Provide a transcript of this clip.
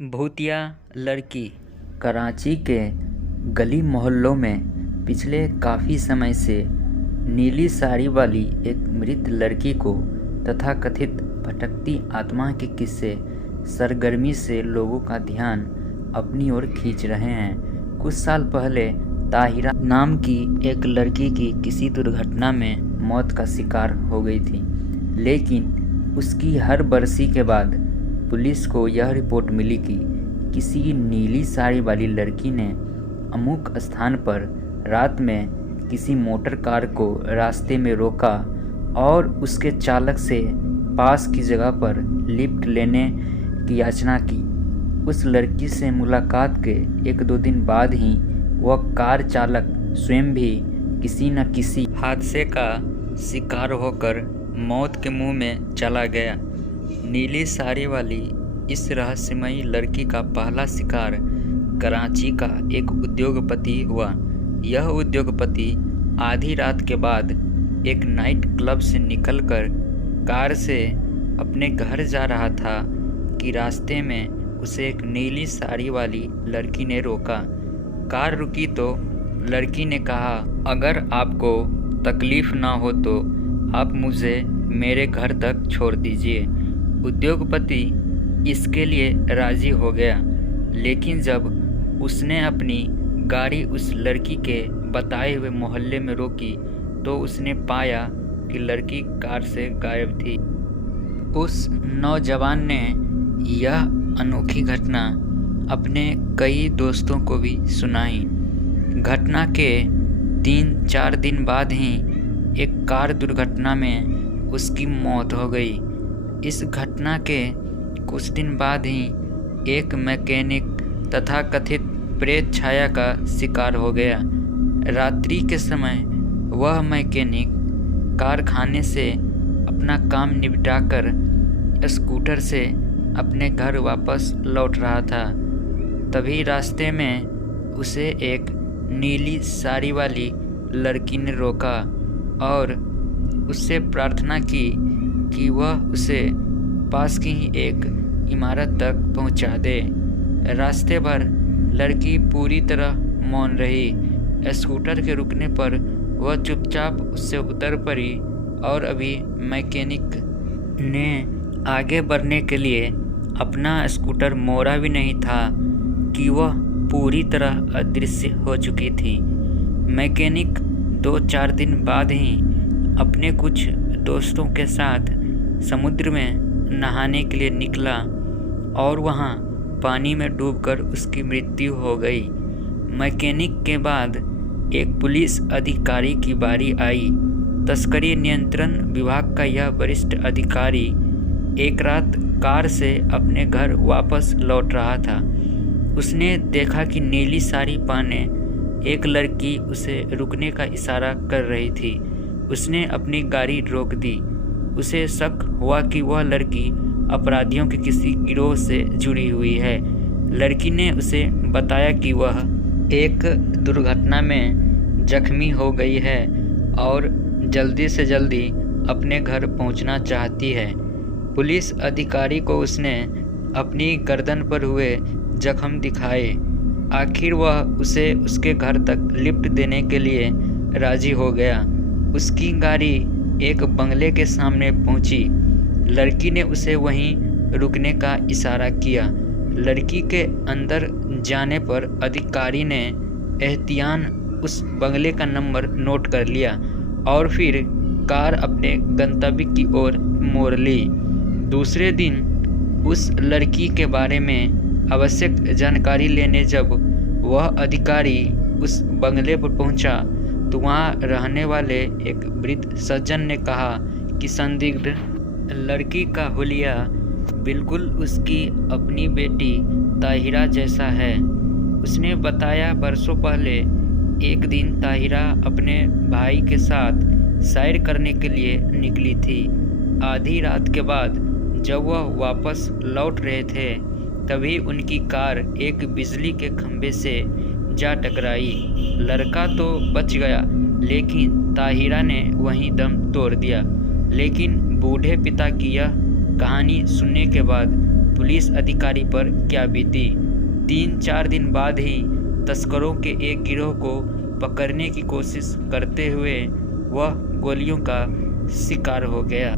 भूतिया लड़की। कराची के गली मोहल्लों में पिछले काफ़ी समय से नीली साड़ी वाली एक मृत लड़की को तथाकथित भटकती आत्मा के किस्से सरगर्मी से लोगों का ध्यान अपनी ओर खींच रहे हैं। कुछ साल पहले ताहिरा नाम की एक लड़की की किसी दुर्घटना में मौत का शिकार हो गई थी, लेकिन उसकी हर बरसी के बाद पुलिस को यह रिपोर्ट मिली कि किसी नीली साड़ी वाली लड़की ने अमुक स्थान पर रात में किसी मोटर कार को रास्ते में रोका और उसके चालक से पास की जगह पर लिफ्ट लेने की याचना की। उस लड़की से मुलाकात के 1-2 दिन बाद ही वह कार चालक स्वयं भी किसी न किसी हादसे का शिकार होकर मौत के मुंह में चला गया। नीली साड़ी वाली इस रहस्यमयी लड़की का पहला शिकार कराची का एक उद्योगपति हुआ। यह उद्योगपति आधी रात के बाद एक नाइट क्लब से निकलकर कार से अपने घर जा रहा था कि रास्ते में उसे एक नीली साड़ी वाली लड़की ने रोका। कार रुकी तो लड़की ने कहा, अगर आपको तकलीफ़ ना हो तो आप मुझे मेरे घर तक छोड़ दीजिए। उद्योगपति इसके लिए राज़ी हो गया, लेकिन जब उसने अपनी गाड़ी उस लड़की के बताए हुए मोहल्ले में रोकी तो उसने पाया कि लड़की कार से गायब थी। उस नौजवान ने यह अनोखी घटना अपने कई दोस्तों को भी सुनाई। घटना के 3-4 दिन बाद ही एक कार दुर्घटना में उसकी मौत हो गई। इस घटना के कुछ दिन बाद ही एक मैकेनिक तथाकथित प्रेत छाया का शिकार हो गया। रात्रि के समय वह मैकेनिक कारखाने से अपना काम निपटाकर स्कूटर से अपने घर वापस लौट रहा था। तभी रास्ते में उसे एक नीली साड़ी वाली लड़की ने रोका और उससे प्रार्थना की कि वह उसे पास की ही एक इमारत तक पहुंचा दे। रास्ते भर लड़की पूरी तरह मौन रही। स्कूटर के रुकने पर वह चुपचाप उससे उतर पड़ी और अभी मैकेनिक ने आगे बढ़ने के लिए अपना स्कूटर मोड़ा भी नहीं था कि वह पूरी तरह अदृश्य हो चुकी थी। मैकेनिक 2-4 दिन बाद ही अपने कुछ दोस्तों के साथ समुद्र में नहाने के लिए निकला और वहां पानी में डूबकर उसकी मृत्यु हो गई। मैकेनिक के बाद एक पुलिस अधिकारी की बारी आई। तस्करी नियंत्रण विभाग का यह वरिष्ठ अधिकारी एक रात कार से अपने घर वापस लौट रहा था। उसने देखा कि नीली साड़ी पहने एक लड़की उसे रुकने का इशारा कर रही थी। उसने अपनी गाड़ी रोक दी। उसे शक हुआ कि वह लड़की अपराधियों के किसी गिरोह से जुड़ी हुई है। लड़की ने उसे बताया कि वह एक दुर्घटना में जख्मी हो गई है और जल्दी से जल्दी अपने घर पहुंचना चाहती है। पुलिस अधिकारी को उसने अपनी गर्दन पर हुए जख्म दिखाए। आखिर वह उसे उसके घर तक लिफ्ट देने के लिए राजी हो गया। उसकी गाड़ी एक बंगले के सामने पहुंची। लड़की ने उसे वहीं रुकने का इशारा किया। लड़की के अंदर जाने पर अधिकारी ने एहतियान उस बंगले का नंबर नोट कर लिया और फिर कार अपने गंतव्य की ओर मोड़ ली। दूसरे दिन उस लड़की के बारे में आवश्यक जानकारी लेने जब वह अधिकारी उस बंगले पर पहुंचा तो वहाँ रहने वाले एक वृद्ध सज्जन ने कहा कि संदिग्ध लड़की का हुलिया बिल्कुल उसकी अपनी बेटी ताहिरा जैसा है। उसने बताया बरसों पहले एक दिन ताहिरा अपने भाई के साथ सैर करने के लिए निकली थी। आधी रात के बाद जब वह वापस लौट रहे थे तभी उनकी कार एक बिजली के खंभे से जा टकराई। लड़का तो बच गया, लेकिन ताहिरा ने वहीं दम तोड़ दिया। लेकिन बूढ़े पिता की यह कहानी सुनने के बाद पुलिस अधिकारी पर क्या बीती। 3-4 दिन बाद ही तस्करों के एक गिरोह को पकड़ने की कोशिश करते हुए वह गोलियों का शिकार हो गया।